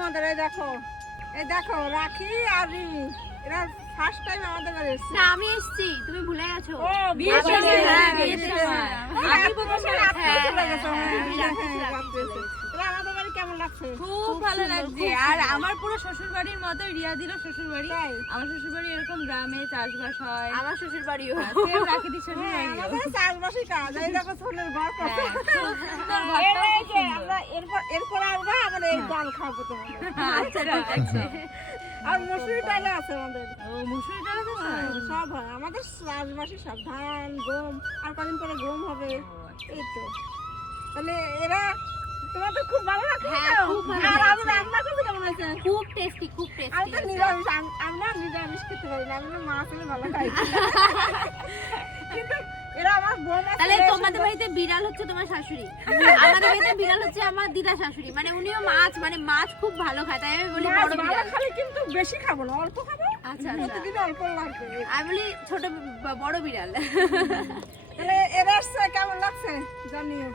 তোমাদের এই দেখো রাখি আর রিমি এরা ফার্স্ট টাইম আমাদের বাড়ি এসেছে। না আমি এসেছি, তুমি ভুলে গেছো। ও বিয়ের সময়, হ্যাঁ বিয়ের সময় আমি বলছি রাত্রে চলে গেছে। রাত্রে তোরা আমাদের বাড়ি কেমন লাগছে? খুব ভালো লাগছে। আর আমার পুরো শ্বশুর বাড়ির মতো রিয়াদিরও শ্বশুর বাড়ি। তাই? আমার শ্বশুর বাড়ি এরকম গ্রামে চাষবাস হয়। আমার শ্বশুর বাড়িও সেম রাকিটির শ্বশুর হ্যাঁ, বাড়িও। আমাদের চাষবাসই কাজ। এই দেখো ছোলের ঘর কত। হ্যাঁ, খুব সুন্দর এই ঘরটাও খুব যে সুন্দর। আমরা এরপর আসবো আমরা এই ডাল খাবো তোমাদের। আচ্ছা ঠিক আছে। আর মসুরি ডালে আছে আমাদের। ও মুসুরি ডাল তো হ্যাঁ, সব হয় আমাদের চাষবাসই সব ধান গম আর কদিন পরে গম হবে। এই তো তাহলে এরা তোমাদের খুব ভালো লাগছে। হ্যাঁ, খুব ভালো আর আমি লাগছে। রান্না করতে কেমন আছে? খুব টেস্টি, খুব আমি টেস্টি। তো নিরামিষ আমি না নিরামিষ খেতে পারি না, আমি না মাছ হলে ভালো খাই। কিন্তু এরা আমার বোন আছে। তাহলে তোমাদের বাড়িতে বিড়াল হচ্ছে তোমার শাশুড়ি, আমাদের বাড়িতে বিড়াল হচ্ছে আমার দিদা শাশুড়ি। মানে উনিও মাছ খুব ভালো খায়, তাই আমি বলি মাছ বড় ভালো বিড়াল। খালি কিন্তু বেশি খাবো না, অল্প খাবো। আচ্ছা আচ্ছা, প্রতিদিন অল্প লাগবে। আমি বলি ছোট বড় বিড়াল। তাহলে এরা আসছে কেমন লাগছে জানিও।